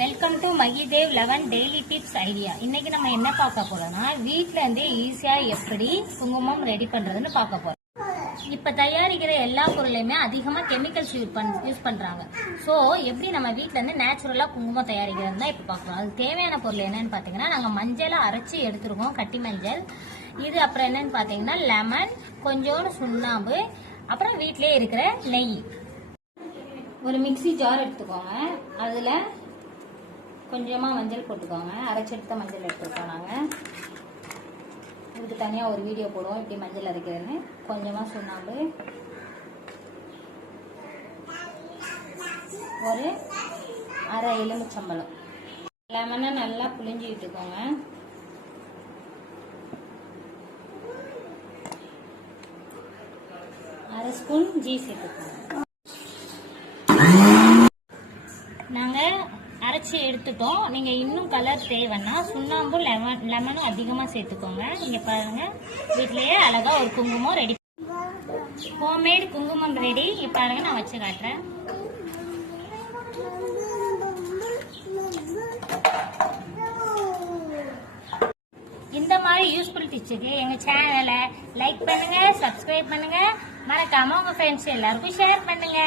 Welcome to Mahidev 11 daily tips idea. இன்னைக்கு நம்ம என்ன பார்க்க போறோம்னா வீட்ல இருந்தே ஈஸியா எப்படி குங்குமம் ரெடி பண்றதுன்னு பார்க்க போறோம். இப்ப தயாரிக்கிற எல்லா பொருளையுமே அதிகமா கெமிக்கல்ஸ் யூஸ் பண்றாங்க. சோ எப்படி நம்ம வீட்ல இருந்து நேச்சுரலா குங்குமம் தயாரிக்கிறது தான் இப்ப பார்க்கலாம். அதுக்கு தேவையான பொருள் என்னன்னு பாத்தீங்கன்னா நாங்க மஞ்சளை அரைச்சி எடுத்துருக்கோம், கட்டி மஞ்சள். இது அப்புறம் என்னன்னு பாத்தீங்கன்னா லெமன், கொஞ்சோண்டு சுண்ணாம்பு, அப்புறம் வீட்லயே இருக்கிற நெய். ஒரு மிக்ஸி ஜார் எடுத்துக்கோங்க. அதுல கொஞ்சமா மஞ்சள் போட்டுக்கோங்க. அரைச்செடுத்த மஞ்சள் எடுத்துருக்கோம் நாங்க. இதுக்கு தனியா ஒரு வீடியோ போடுவோம் இப்படி மஞ்சள் அரைக்கிறதுன்னு. கொஞ்சமா சுண்ணாம்பு, ஒரு அரை எலுமிச்சம்பழம், லெமனை நல்லா புளிஞ்சு விட்டுக்கோங்க. அரை ஸ்பூன் ஜீ சேர்த்துக்கோங்க. நாங்க அரைச்சி எடுத்துட்டோம். நீங்க இன்னும் கலர் தேவைன்னா சுண்ணாம்பு லெமனும் அதிகமா சேர்த்துக்கோங்க. நீங்க பாருங்க வீட்லயே அழகா ஒரு குங்குமம் ரெடி, ஹோம்மேட் குங்குமம் ரெடி. பாருங்க நான் வச்சு காட்டுறேன். இந்த மாதிரி யூஸ்ஃபுல் டிப்ஸுக்கு எங்க சேனலை லைக் பண்ணுங்க, சப்ஸ்கிரைப் பண்ணுங்க, மறக்காம உங்க ஃப்ரெண்ட்ஸ் எல்லாருக்கும் ஷேர் பண்ணுங்க.